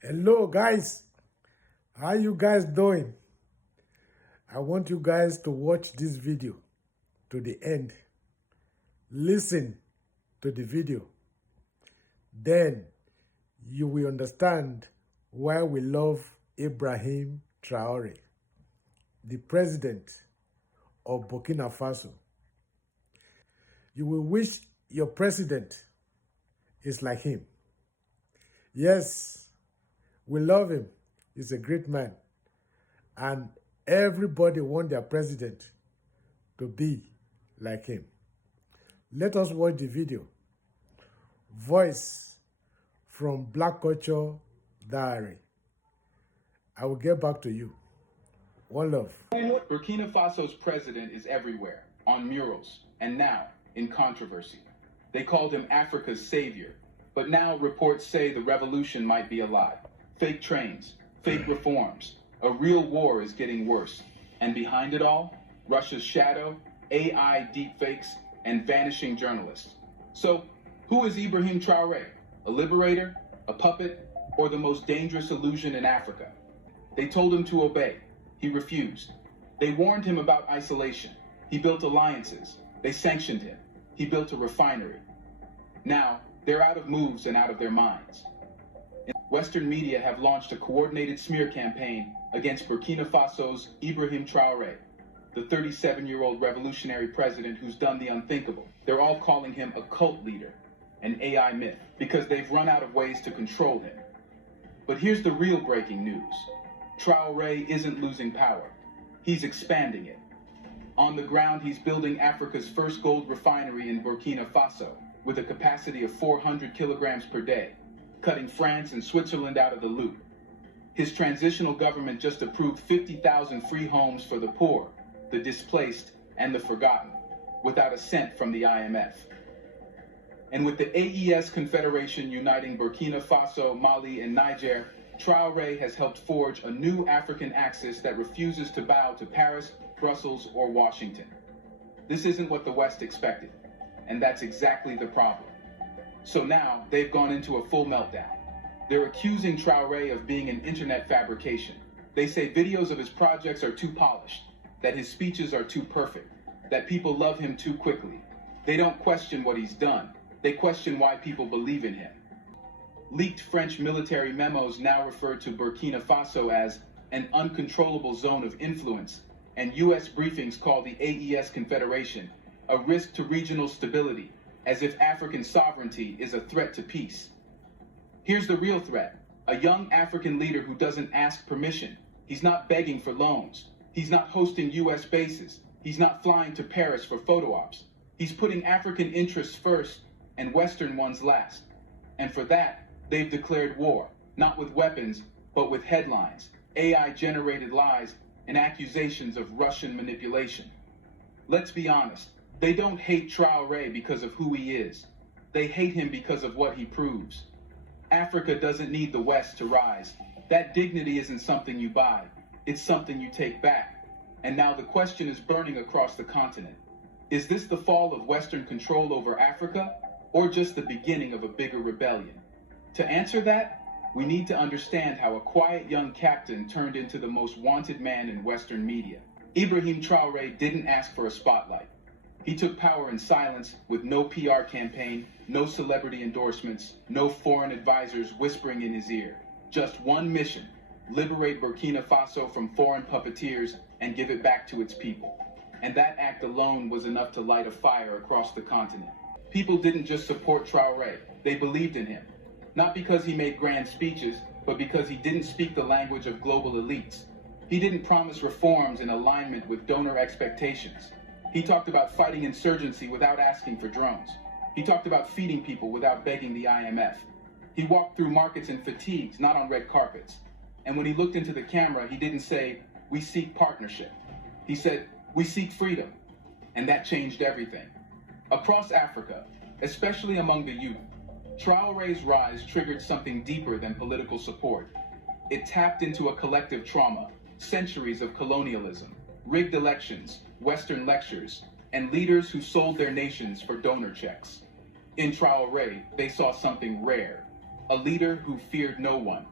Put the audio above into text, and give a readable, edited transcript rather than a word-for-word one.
Hello guys, how you guys doing? I want you guys to watch this video to the end. Listen to the video. Then you will understand why we love Ibrahim Traore, the president of Burkina Faso. You will wish your president is like him. Yes, we love him. He's a great man. And everybody wants their president to be like him. Let us watch the video. Voice from Black Culture Diary. I will get back to you. One love. Burkina Faso's president is everywhere, on murals, and now in controversy. They called him Africa's savior, but now reports say the revolution might be a lie. Fake trains, fake reforms. A real war is getting worse. And behind it all, Russia's shadow, AI deepfakes, and vanishing journalists. So, who is Ibrahim Traore? A liberator, a puppet, or the most dangerous illusion in Africa? They told him to obey. He refused. They warned him about isolation. He built alliances. They sanctioned him. He built a refinery. Now, they're out of moves and out of their minds. Western media have launched a coordinated smear campaign against Burkina Faso's Ibrahim Traore, the 37-year-old revolutionary president who's done the unthinkable. They're all calling him a cult leader, an AI myth, because they've run out of ways to control him. But here's the real breaking news. Traore isn't losing power. He's expanding it. On the ground, he's building Africa's first gold refinery in Burkina Faso, with a capacity of 400 kilograms per day, cutting France and Switzerland out of the loop. His transitional government just approved 50,000 free homes for the poor, the displaced, and the forgotten, without a cent from the IMF. And with the AES Confederation uniting Burkina Faso, Mali, and Niger, Traore has helped forge a new African axis that refuses to bow to Paris, Brussels, or Washington. This isn't what the West expected, and that's exactly the problem. So now, they've gone into a full meltdown. They're accusing Traore of being an internet fabrication. They say videos of his projects are too polished, that his speeches are too perfect, that people love him too quickly. They don't question what he's done. They question why people believe in him. Leaked French military memos now refer to Burkina Faso as an uncontrollable zone of influence, and US briefings call the AES Confederation a risk to regional stability, as if African sovereignty is a threat to peace. Here's the real threat: a young African leader who doesn't ask permission. He's not begging for loans. He's not hosting US bases. He's not flying to Paris for photo ops. He's putting African interests first and Western ones last. And for that, they've declared war, not with weapons, but with headlines, AI-generated lies, and accusations of Russian manipulation. Let's be honest, they don't hate Traore because of who he is. They hate him because of what he proves. Africa doesn't need the West to rise. That dignity isn't something you buy. It's something you take back. And now the question is burning across the continent. Is this the fall of Western control over Africa, or just the beginning of a bigger rebellion? To answer that, we need to understand how a quiet young captain turned into the most wanted man in Western media. Ibrahim Traore didn't ask for a spotlight. He took power in silence, with no PR campaign, no celebrity endorsements, no foreign advisors whispering in his ear. Just one mission: liberate Burkina Faso from foreign puppeteers and give it back to its people. And that act alone was enough to light a fire across the continent. People didn't just support Traore, they believed in him. Not because he made grand speeches, but because he didn't speak the language of global elites. He didn't promise reforms in alignment with donor expectations. He talked about fighting insurgency without asking for drones. He talked about feeding people without begging the IMF. He walked through markets in fatigues, not on red carpets. And when he looked into the camera, he didn't say, "We seek partnership." He said, "We seek freedom." And that changed everything. Across Africa, especially among the youth, Traore's rise triggered something deeper than political support. It tapped into a collective trauma, centuries of colonialism, rigged elections, Western lectures, and leaders who sold their nations for donor checks. In Traore, they saw something rare: a leader who feared no one,